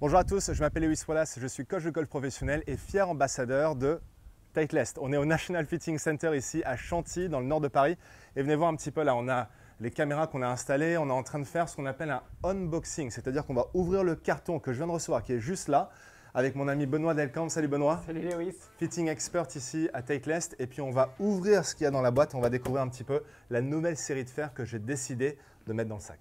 Bonjour à tous, je m'appelle Lewis Wallace, je suis coach de golf professionnel et fier ambassadeur de Titleist. On est au National Fitting Center ici à Chantilly, dans le nord de Paris. Et venez voir un petit peu là, on a les caméras qu'on a installées, on est en train de faire ce qu'on appelle un unboxing, c'est-à-dire qu'on va ouvrir le carton que je viens de recevoir, qui est juste là, avec mon ami Benoît Delcamp. Salut Benoît. Salut Lewis. Fitting expert ici à Titleist. Et puis on va ouvrir ce qu'il y a dans la boîte, on va découvrir un petit peu la nouvelle série de fers que j'ai décidé de mettre dans le sac.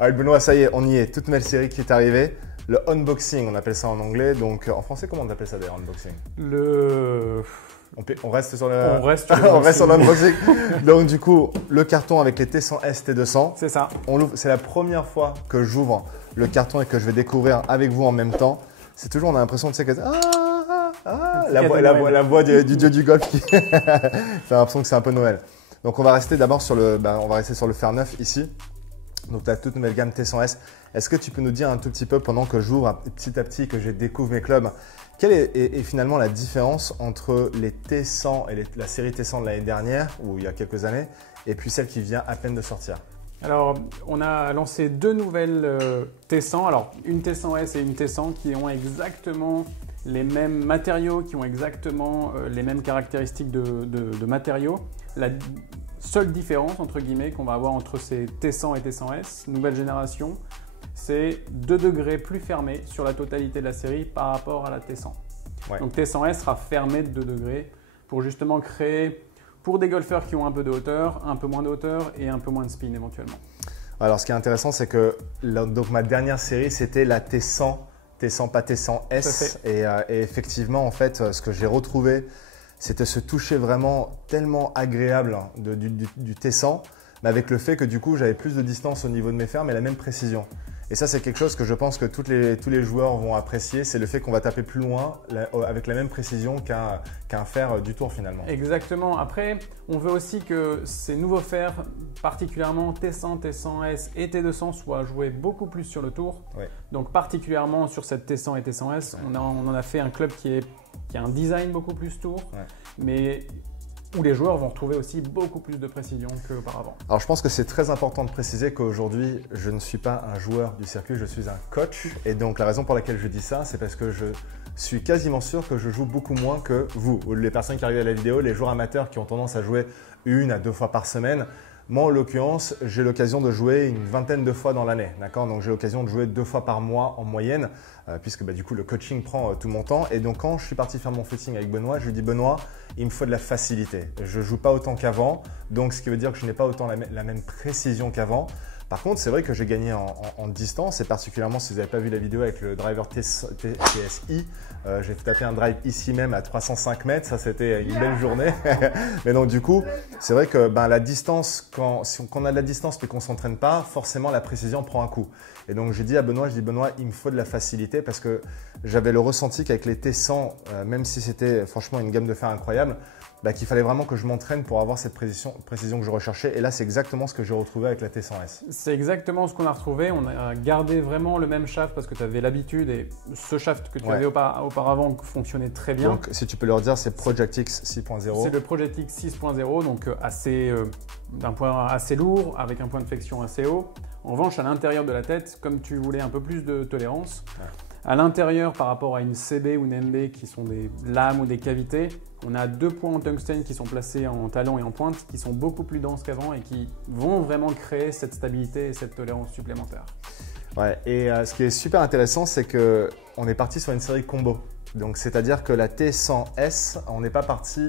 Allez Benoît, ça y est, on y est, toute nouvelle série qui est arrivée. Le unboxing, on appelle ça en anglais. Donc en français, comment on appelle ça d'ailleurs, unboxing? On reste sur le... On reste sur l'unboxing. Donc du coup, le carton avec les T100S, T200. C'est ça. C'est la première fois que j'ouvre le carton et que je vais découvrir avec vous en même temps. C'est toujours, on a l'impression, tu sais, que la voix du dieu du golf qui fait l'impression que c'est un peu Noël. Donc on va rester d'abord sur le fer neuf ici. Donc la toute nouvelle gamme T100S. Est-ce que tu peux nous dire un tout petit peu, pendant que j'ouvre petit à petit, que je découvre mes clubs, quelle est finalement la différence entre les T100 et la série T100 de l'année dernière, ou il y a quelques années, et puis celle qui vient à peine de sortir? Alors, on a lancé deux nouvelles T100. Alors, une T100S et une T100 qui ont exactement les mêmes matériaux, qui ont exactement les mêmes caractéristiques de matériaux. La seule différence, entre guillemets, qu'on va avoir entre ces T100 et T100S, nouvelle génération, c'est 2 degrés plus fermé sur la totalité de la série par rapport à la T100. Ouais. Donc T100S sera fermé de 2 degrés pour justement créer, pour des golfeurs qui ont un peu de hauteur, un peu moins de hauteur et un peu moins de spin éventuellement. Alors ce qui est intéressant, c'est que donc, ma dernière série, c'était la T100, pas T100S. Et effectivement, en fait, ce que j'ai retrouvé, c'était ce toucher vraiment tellement agréable du T100, mais avec le fait que du coup, j'avais plus de distance au niveau de mes fers, mais la même précision. Et ça, c'est quelque chose que je pense que tous les joueurs vont apprécier, c'est le fait qu'on va taper plus loin avec la même précision qu'un fer du tour finalement. Exactement. Après, on veut aussi que ces nouveaux fers, particulièrement T100, T100S et T200, soient joués beaucoup plus sur le tour. Ouais. Donc particulièrement sur cette T100 et T100S, on en a fait un club qui a un design beaucoup plus tour, mais où les joueurs vont retrouver aussi beaucoup plus de précision qu'auparavant. Alors je pense que c'est très important de préciser qu'aujourd'hui, je ne suis pas un joueur du circuit, je suis un coach. Et donc la raison pour laquelle je dis ça, c'est parce que je suis quasiment sûr que je joue beaucoup moins que vous, ou les personnes qui arrivent à la vidéo, les joueurs amateurs qui ont tendance à jouer 1 à 2 fois par semaine. Moi, en l'occurrence, j'ai l'occasion de jouer une vingtaine de fois dans l'année. Donc, j'ai l'occasion de jouer 2 fois par mois en moyenne, puisque du coup, le coaching prend tout mon temps. Et donc, quand je suis parti faire mon footing avec Benoît, je lui dis « Benoît, il me faut de la facilité. Je ne joue pas autant qu'avant, donc ce qui veut dire que je n'ai pas autant la même précision qu'avant. » Par contre, c'est vrai que j'ai gagné en distance, et particulièrement si vous n'avez pas vu la vidéo avec le driver TSI, j'ai tapé un drive ici même à 305 mètres, ça c'était une belle journée. Mais donc du coup, c'est vrai que la distance, quand on a de la distance mais qu'on ne s'entraîne pas, forcément la précision prend un coup. Et donc j'ai dit à Benoît, Benoît, il me faut de la facilité parce que j'avais le ressenti qu'avec les T100, même si c'était franchement une gamme de fer incroyable, qu'il fallait vraiment que je m'entraîne pour avoir cette précision que je recherchais. Et là, c'est exactement ce que j'ai retrouvé avec la T100S. C'est exactement ce qu'on a retrouvé. On a gardé vraiment le même shaft parce que tu avais l'habitude et ce shaft que tu avais auparavant fonctionnait très bien. Donc, si tu peux leur dire, c'est Project X 6.0. C'est le Project X 6.0, donc d'un point assez lourd avec un point de flexion assez haut. En revanche, à l'intérieur de la tête, comme tu voulais un peu plus de tolérance, à l'intérieur, par rapport à une CB ou une MB qui sont des lames ou des cavités, on a 2 points en tungstène qui sont placés en talon et en pointe qui sont beaucoup plus denses qu'avant et qui vont vraiment créer cette stabilité et cette tolérance supplémentaire. Ouais, et ce qui est super intéressant, c'est qu'on est parti sur une série combo. Donc, c'est-à-dire que la T100S, on n'est pas parti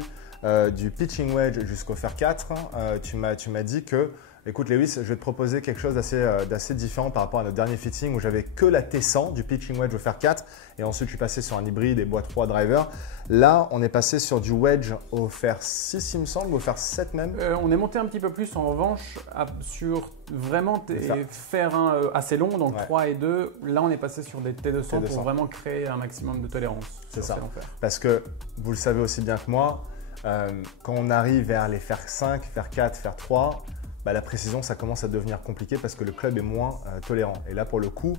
du pitching wedge jusqu'au fer 4. Tu m'as dit que écoute Lewis, je vais te proposer quelque chose d'assez différent par rapport à notre dernier fitting où j'avais que la T100 du pitching wedge au fer 4 et ensuite je suis passé sur un hybride et boîte 3 driver. Là, on est passé sur du wedge au fer 6 il me semble, ou au fer 7 même. On est monté un petit peu plus en revanche sur vraiment des fers assez longs, donc 3 et 2. Là, on est passé sur des T200 pour vraiment créer un maximum de tolérance. C'est ça, parce que vous le savez aussi bien que moi, quand on arrive vers les fer 5, fer 4, fer 3, la précision, ça commence à devenir compliqué parce que le club est moins tolérant. Et là, pour le coup,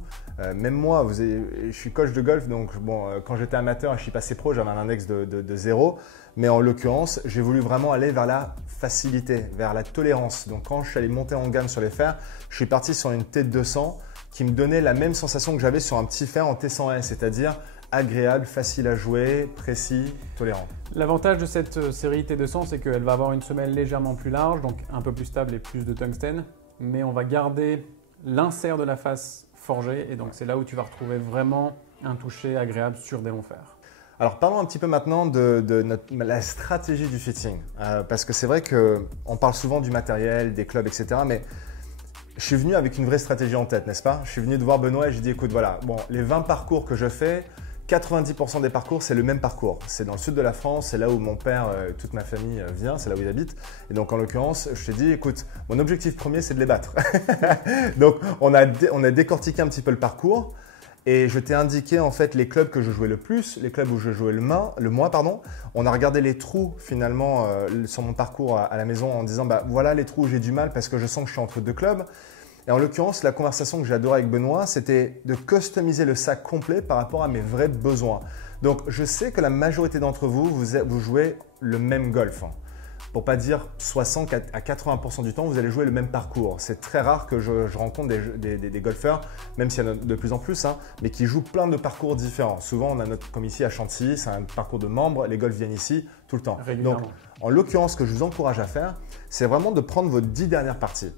même moi, je suis coach de golf, donc quand j'étais amateur et je suis passé pro, j'avais un index de 0. Mais en l'occurrence, j'ai voulu vraiment aller vers la facilité, vers la tolérance. Donc quand je suis allé monter en gamme sur les fers, je suis parti sur une T200 qui me donnait la même sensation que j'avais sur un petit fer en T100S, c'est-à-dire agréable, facile à jouer, précis, tolérant. L'avantage de cette série T200, c'est qu'elle va avoir une semelle légèrement plus large, donc un peu plus stable et plus de tungstène, mais on va garder l'insert de la face forgé, et donc c'est là où tu vas retrouver vraiment un toucher agréable sur des longs fers. Alors parlons un petit peu maintenant de la stratégie du fitting, parce que c'est vrai qu'on parle souvent du matériel, des clubs, etc. Mais je suis venu avec une vraie stratégie en tête, n'est-ce pas? Je suis venu de voir Benoît et j'ai dit écoute, voilà, les 20 parcours que je fais, 90% des parcours, c'est le même parcours. C'est dans le sud de la France, c'est là où mon père, toute ma famille vient, c'est là où il habite. Et donc en l'occurrence, je t'ai dit écoute, mon objectif premier, c'est de les battre. Donc on a décortiqué un petit peu le parcours. Et je t'ai indiqué en fait les clubs que je jouais le plus, les clubs où je jouais le moins. On a regardé les trous finalement sur mon parcours à la maison en disant voilà les trous où j'ai du mal parce que je sens que je suis entre deux clubs. Et en l'occurrence, la conversation que j'adorais avec Benoît, c'était de customiser le sac complet par rapport à mes vrais besoins. Donc je sais que la majorité d'entre vous, vous jouez le même golf. Pour pas dire 60 à 80% du temps, vous allez jouer le même parcours. C'est très rare que je rencontre des golfeurs, même s'il y en a de plus en plus, mais qui jouent plein de parcours différents. Souvent, on a comme ici à Chantilly, c'est un parcours de membres, les golfs viennent ici tout le temps. Donc, en l'occurrence, ce que je vous encourage à faire, c'est vraiment de prendre vos 10 dernières parties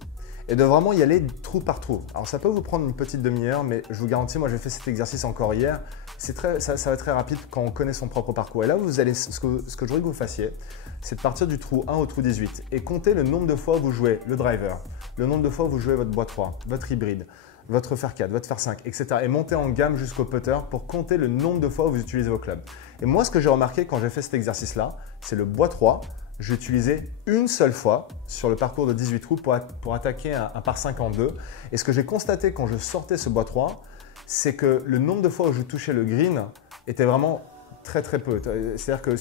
et de vraiment y aller trou par trou. Alors, ça peut vous prendre une petite demi-heure, mais je vous garantis, moi j'ai fait cet exercice encore hier, ça va être très rapide quand on connaît son propre parcours. Et là, ce que je voudrais que vous fassiez, c'est de partir du trou 1 au trou 18 et compter le nombre de fois où vous jouez le driver, le nombre de fois où vous jouez votre bois 3, votre hybride, votre fer 4, votre fer 5, etc. Et monter en gamme jusqu'au putter pour compter le nombre de fois où vous utilisez vos clubs. Et moi, ce que j'ai remarqué quand j'ai fait cet exercice-là, c'est le bois 3. J'ai utilisé une seule fois sur le parcours de 18 trous pour attaquer un par 5 en 2. Et ce que j'ai constaté quand je sortais ce bois 3, c'est que le nombre de fois où je touchais le green était vraiment très très peu. C'est-à-dire que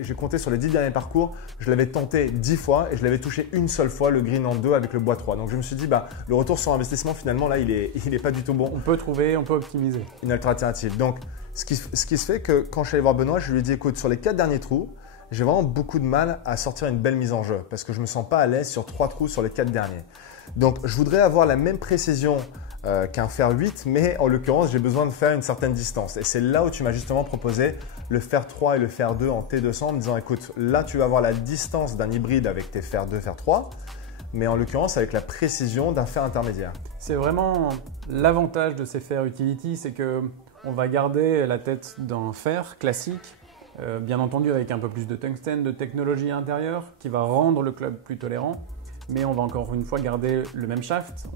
j'ai compté sur les 10 derniers parcours, je l'avais tenté 10 fois et je l'avais touché une seule fois le green en 2 avec le bois 3. Donc je me suis dit, le retour sur investissement finalement là, il est pas du tout bon. On peut optimiser. Une alternative. Donc ce qui se fait que quand je suis allé voir Benoît, je lui ai dit, écoute, sur les 4 derniers trous, j'ai vraiment beaucoup de mal à sortir une belle mise en jeu parce que je ne me sens pas à l'aise sur 3 trous sur les 4 derniers. Donc je voudrais avoir la même précision qu'un fer 8, mais en l'occurrence, j'ai besoin de faire une certaine distance. Et c'est là où tu m'as justement proposé le fer 3 et le fer 2 en T200 en me disant, écoute, là, tu vas avoir la distance d'un hybride avec tes fer 2, fer 3, mais en l'occurrence, avec la précision d'un fer intermédiaire. C'est vraiment l'avantage de ces fers utility, c'est qu'on va garder la tête d'un fer classique, bien entendu avec un peu plus de tungstène, de technologie intérieure, qui va rendre le club plus tolérant. Mais on va encore une fois garder le même shaft,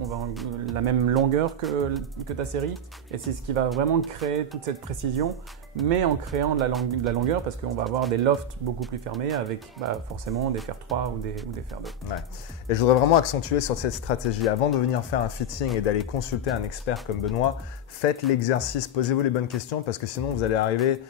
la même longueur que ta série. Et c'est ce qui va vraiment créer toute cette précision, mais en créant de la longueur parce qu'on va avoir des lofts beaucoup plus fermés avec forcément des fers 3 ou des fers 2. Ouais. Et je voudrais vraiment accentuer sur cette stratégie. Avant de venir faire un fitting et d'aller consulter un expert comme Benoît, faites l'exercice, posez-vous les bonnes questions parce que sinon vous allez arriver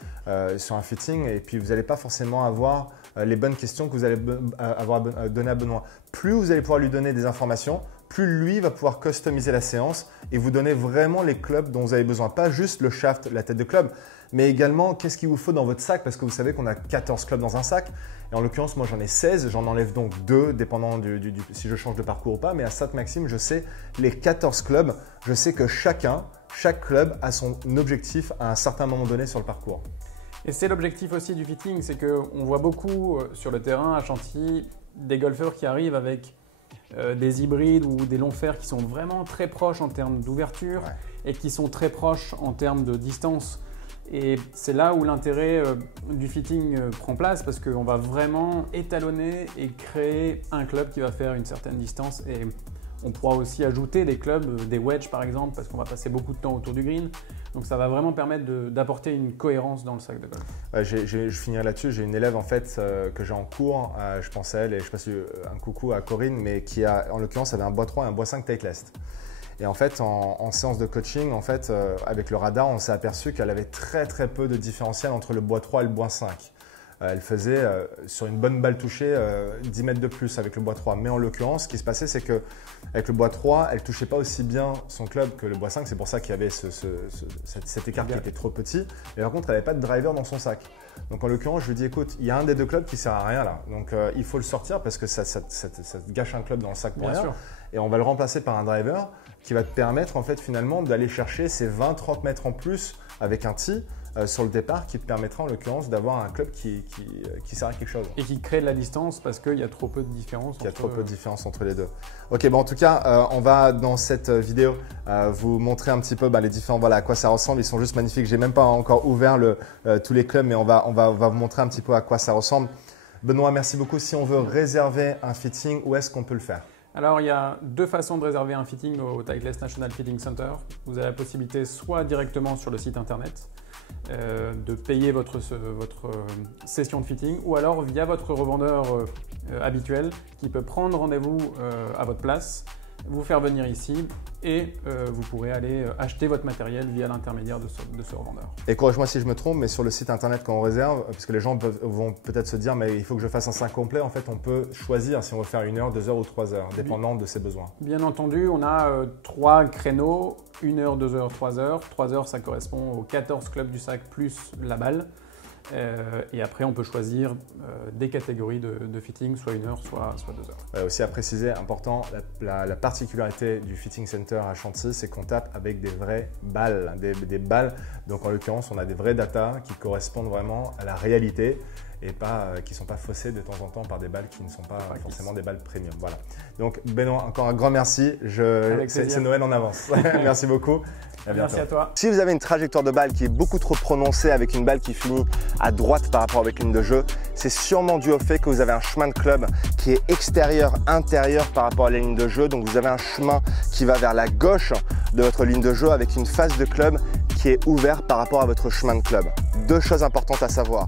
sur un fitting et puis vous n'allez pas forcément avoir les bonnes questions que vous allez avoir données à Benoît. Plus vous allez pouvoir lui donner des informations, plus lui va pouvoir customiser la séance et vous donner vraiment les clubs dont vous avez besoin. Pas juste le shaft, la tête de club, mais également qu'est-ce qu'il vous faut dans votre sac parce que vous savez qu'on a 14 clubs dans un sac. Et en l'occurrence, moi j'en ai 16, j'en enlève donc 2 dépendant si je change de parcours ou pas. Mais à Sainte-Maxime, je sais les 14 clubs, je sais que chaque club a son objectif à un certain moment donné sur le parcours. Et c'est l'objectif aussi du fitting, c'est qu'on voit beaucoup sur le terrain à Chantilly des golfeurs qui arrivent avec des hybrides ou des longs fers qui sont vraiment très proches en termes d'ouverture et qui sont très proches en termes de distance. Et c'est là où l'intérêt du fitting prend place parce qu'on va vraiment étalonner et créer un club qui va faire une certaine distance. Et on pourra aussi ajouter des clubs, des wedges par exemple, parce qu'on va passer beaucoup de temps autour du green. Donc ça va vraiment permettre d'apporter une cohérence dans le sac de golf. Je finirai là-dessus. J'ai une élève en fait que j'ai en cours. Je pense à elle et je passe un coucou à Corinne, mais qui en l'occurrence avait un bois 3 et un bois 5 Titleist. Et en fait, en séance de coaching, en fait, avec le radar, on s'est aperçu qu'elle avait très très peu de différentiel entre le bois 3 et le bois 5. elle faisait sur une bonne balle touchée 10 mètres de plus avec le bois 3. Mais en l'occurrence, ce qui se passait, c'est qu'avec le bois 3, elle ne touchait pas aussi bien son club que le bois 5. C'est pour ça qu'il y avait cet écart qui était trop petit. Et par contre, elle n'avait pas de driver dans son sac. Donc en l'occurrence, je lui dis écoute, il y a un des deux clubs qui ne sert à rien là. Donc il faut le sortir parce que ça te gâche un club dans le sac pour rien. Et on va le remplacer par un driver qui va te permettre en fait finalement d'aller chercher ces 20-30 mètres en plus avec un tee sur le départ qui te permettra en l'occurrence d'avoir un club qui sert à quelque chose. Et qui crée de la distance parce qu'il y a trop peu de différence. Il y a trop peu de différence entre les deux. Ok, bon, en tout cas, on va dans cette vidéo vous montrer un petit peu les différents, voilà à quoi ça ressemble. Ils sont juste magnifiques. J'ai même pas encore ouvert tous les clubs, mais on va vous montrer un petit peu à quoi ça ressemble. Benoît, merci beaucoup. Si on veut réserver un fitting, où est-ce qu'on peut le faire? Alors, il y a deux façons de réserver un fitting au Titleist National Fitting Center. Vous avez la possibilité soit directement sur le site internet de payer votre session de fitting ou alors via votre revendeur habituel qui peut prendre rendez-vous à votre place, vous faire venir ici et vous pourrez aller acheter votre matériel via l'intermédiaire de ce revendeur. Et corrige-moi si je me trompe, mais sur le site internet quand on réserve, parce que les gens vont peut-être se dire mais il faut que je fasse un 5 complet, en fait on peut choisir si on veut faire 1 heure, 2 heures ou 3 heures, dépendant de ses besoins. Bien entendu, on a 3 créneaux, 1 heure, 2 heures, 3 heures. 3 heures ça correspond aux 14 clubs du sac plus la balle. Et après, on peut choisir des catégories de fitting, soit 1 heure, soit 2 heures. Aussi à préciser, important, la particularité du Fitting Center à Chantilly, c'est qu'on tape avec des vraies balles, des balles. Donc en l'occurrence, on a des vraies datas qui correspondent vraiment à la réalité et qui ne sont pas faussées de temps en temps par des balles qui ne sont pas forcément des balles premium. Voilà. Donc Benoît, encore un grand merci. C'est Noël en avance. Merci beaucoup. Merci à toi. Si vous avez une trajectoire de balle qui est beaucoup trop prononcée avec une balle qui finit à droite par rapport avec une ligne de jeu, c'est sûrement dû au fait que vous avez un chemin de club qui est extérieur-intérieur par rapport à la ligne de jeu. Donc vous avez un chemin qui va vers la gauche de votre ligne de jeu avec une face de club qui est ouverte par rapport à votre chemin de club. Deux choses importantes à savoir.